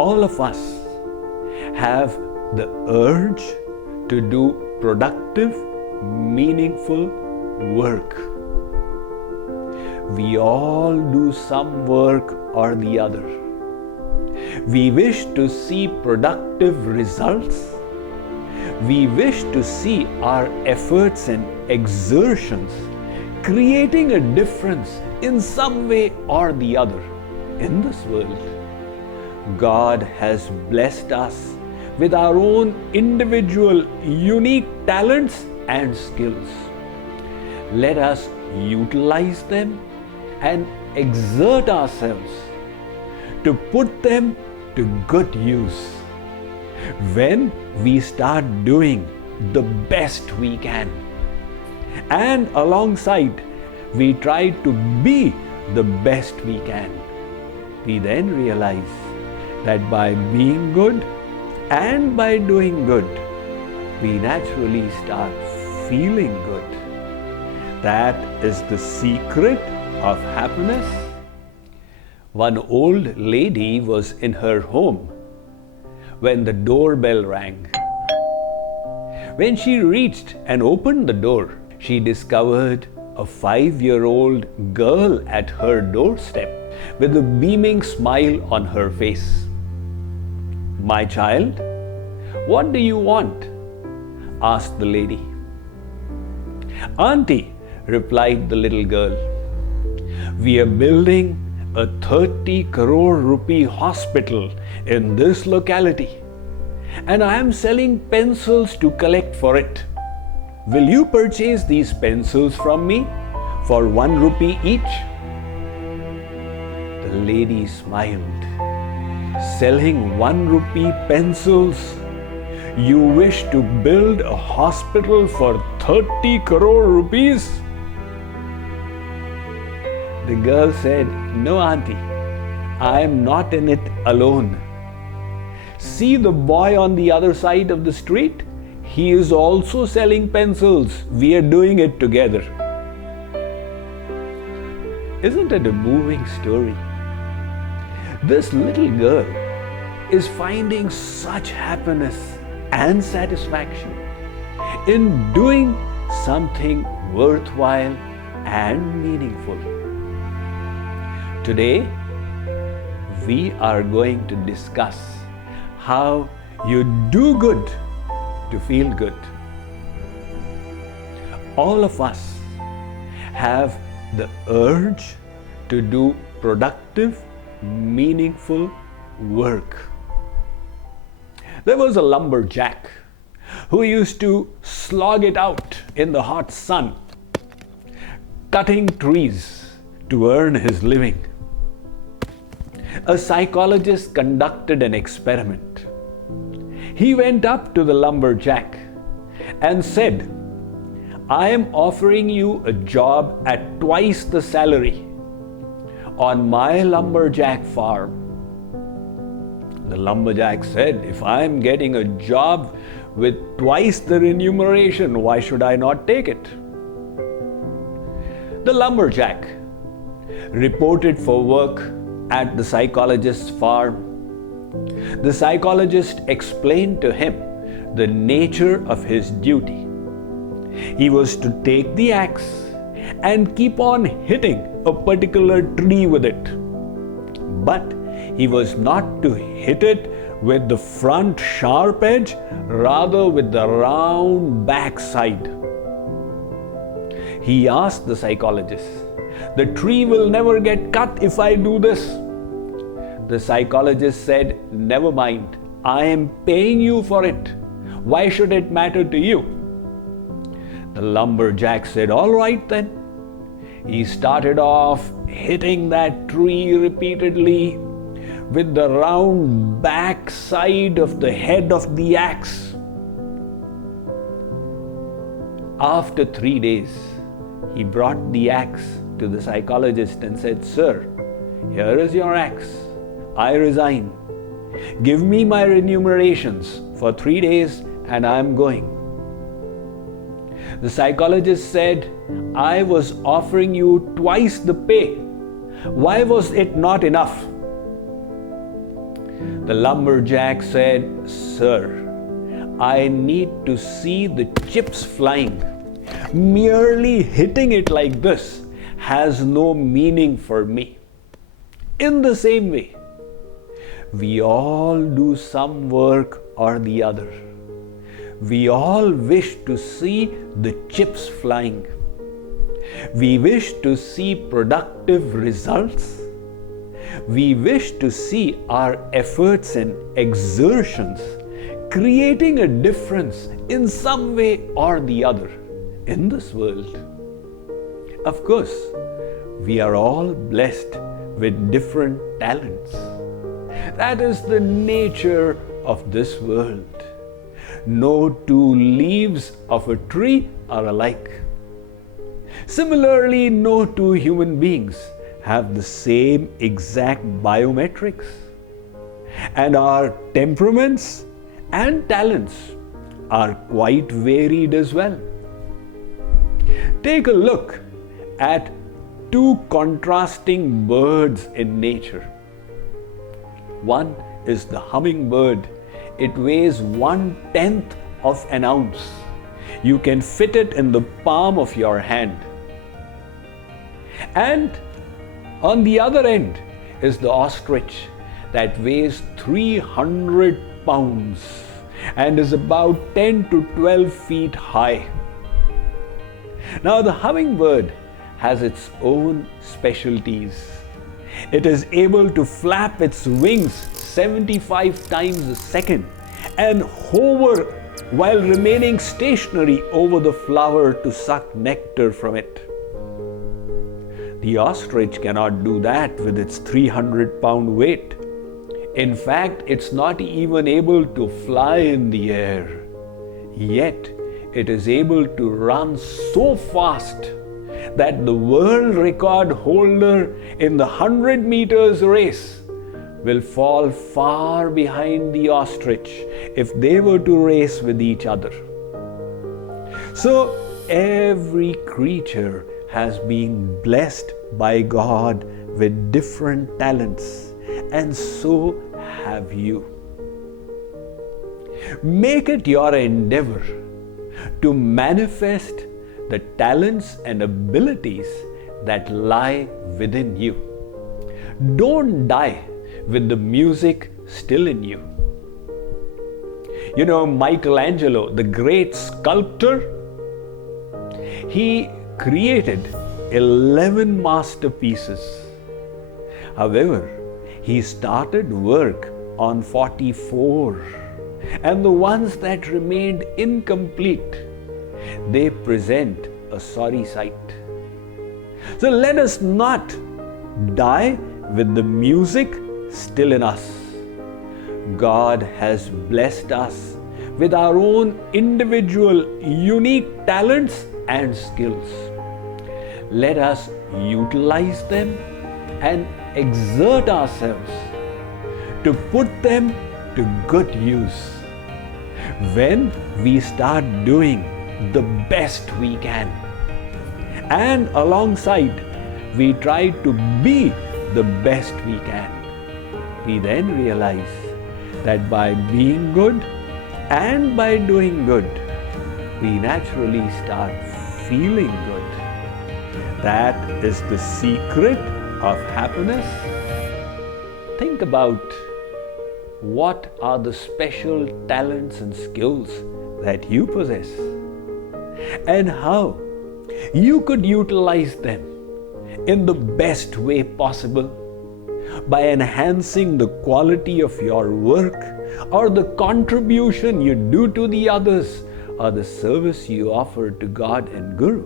All of us have the urge to do productive, meaningful work. We all do some work or the other. We wish to see productive results. We wish to see our efforts and exertions creating a difference in some way or the other in this world. God has blessed us with our own individual, unique talents and skills. Let us utilize them and exert ourselves to put them to good use. When we start doing the best we can, and alongside we try to be the best we can, we then realize that by being good and by doing good, we naturally start feeling good. That is the secret of happiness. One old lady was in her home when the doorbell rang. When she reached and opened the door, she discovered a 5-year-old girl at her doorstep with a beaming smile on her face. "My child, what do you want?" asked the lady. "Auntie," replied the little girl, "we are building a 30 crore rupee hospital in this locality, and I am selling pencils to collect for it. Will you purchase these pencils from me for 1 rupee each?" The lady smiled. "Selling 1 rupee pencils? You wish to build a hospital for 30 crore rupees? The girl said, "No, auntie, I am not in it alone. See the boy on the other side of the street? He is also selling pencils. We are doing it together." Isn't it a moving story? This little girl is finding such happiness and satisfaction in doing something worthwhile and meaningful. Today, we are going to discuss how you do good to feel good. All of us have the urge to do productive, meaningful work. There was a lumberjack who used to slog it out in the hot sun, cutting trees to earn his living. A psychologist conducted an experiment. He went up to the lumberjack and said, "I am offering you a job at twice the salary on my lumberjack farm." The lumberjack said, "If I am getting a job with twice the remuneration, why should I not take it?" The lumberjack reported for work at the psychologist's farm. The psychologist explained to him the nature of his duty. He was to take the axe and keep on hitting a particular tree with it. But he was not to hit it with the front sharp edge, rather with the round back side. He asked the psychologist, "The tree will never get cut if I do this." The psychologist said, "Never mind, I am paying you for it. Why should it matter to you?" The lumberjack said, "All right then." He started off hitting that tree repeatedly with the round back side of the head of the axe. After 3 days, he brought the axe to the psychologist and said, "Sir, here is your axe. I resign. Give me my remunerations for 3 days and I am going." The psychologist said, "I was offering you twice the pay. Why was it not enough?" The lumberjack said, "Sir, I need to see the chips flying. Merely hitting it like this has no meaning for me." In the same way, we all do some work or the other. We all wish to see the chips flying. We wish to see productive results. We wish to see our efforts and exertions creating a difference in some way or the other in this world. Of course, we are all blessed with different talents. That is the nature of this world. No two leaves of a tree are alike. Similarly, no two human beings have the same exact biometrics. And our temperaments and talents are quite varied as well. Take a look at two contrasting birds in nature. One is the hummingbird. It weighs 1/10 of an ounce. You can fit it in the palm of your hand. And on the other end is the ostrich that weighs 300 pounds and is about 10 to 12 feet high. Now, the hummingbird has its own specialties. It is able to flap its wings 75 times a second and hover while remaining stationary over the flower to suck nectar from it. The ostrich cannot do that with its 300-pound weight. In fact, it's not even able to fly in the air. Yet, it is able to run so fast that the world record holder in the 100 meters race will fall far behind the ostrich if they were to race with each other. So, every creature has been blessed by God with different talents, and so have you. Make it your endeavor to manifest the talents and abilities that lie within you. Don't die with the music still in you. You know, Michelangelo, the great sculptor, he created 11 masterpieces. However, he started work on 44, and the ones that remained incomplete, they present a sorry sight. So let us not die with the music still in us. God has blessed us with our own individual unique talents and skills. Let us utilize them and exert ourselves to put them to good use. When we start doing the best we can, and alongside we try to be the best we can, we then realize that by being good and by doing good, we naturally start feeling good. That is the secret of happiness. Think about what are the special talents and skills that you possess, and how you could utilize them in the best way possible by enhancing the quality of your work or the contribution you do to the others or the service you offer to God and Guru.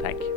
Thank you.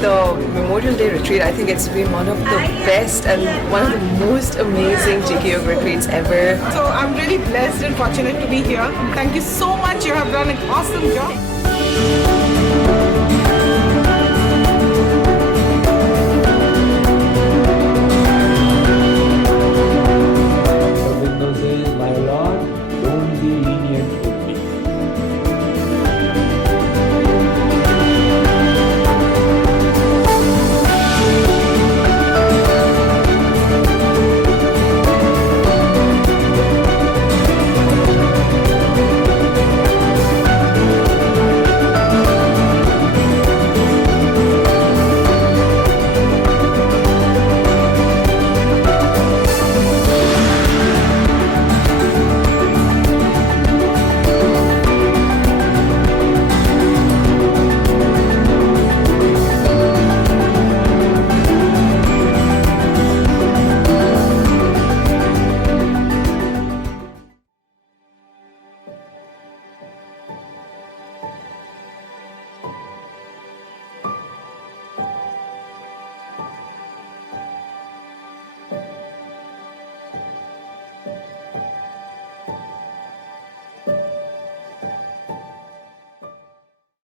the Memorial Day retreat. I think it's been one of the best and one of the most amazing JKYog retreats ever. So I'm really blessed and fortunate to be here. Thank you so much. You have done an awesome job.